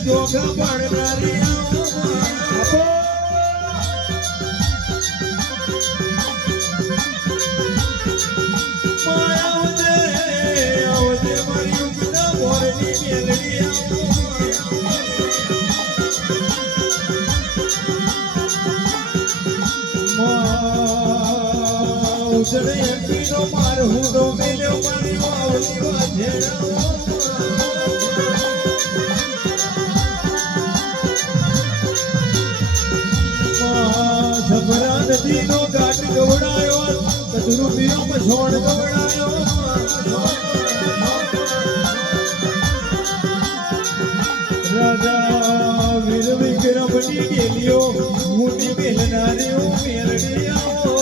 જોગા પડનારી ઉજળે એમપીનો માર હુંડો મેલ્યો મારી વાવલી વાજેડા સભરા નદીનો ઘાટ ગવડાયો કદરૂપિયો મછોડ ગવડાયો રાજા વીર વિક્રમની ગેલીઓ મોટી મેલનારીઓ મેરડી આવો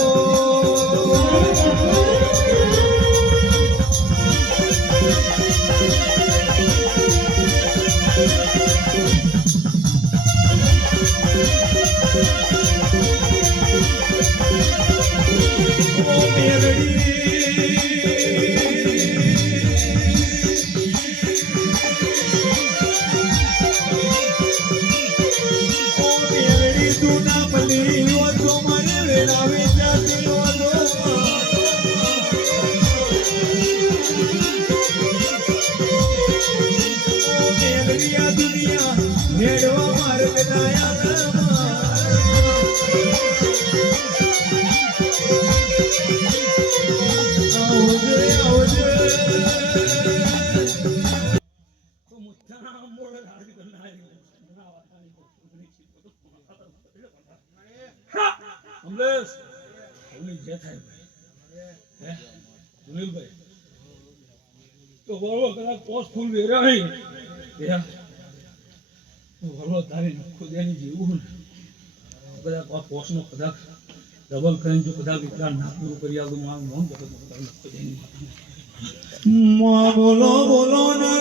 સુનિલભાઈ તો વળો કદાચ પોસ ફૂલ વેરા નહીં વળો તારી ખુદેની જીવું ને કદાચ આ પોસનો કદાચ ડબલ કરીને જો કદાચ વિકરાળ ના પૂરું કરી આવતું મારું નોંધ જગત ખુદેની બોલો બોલો ને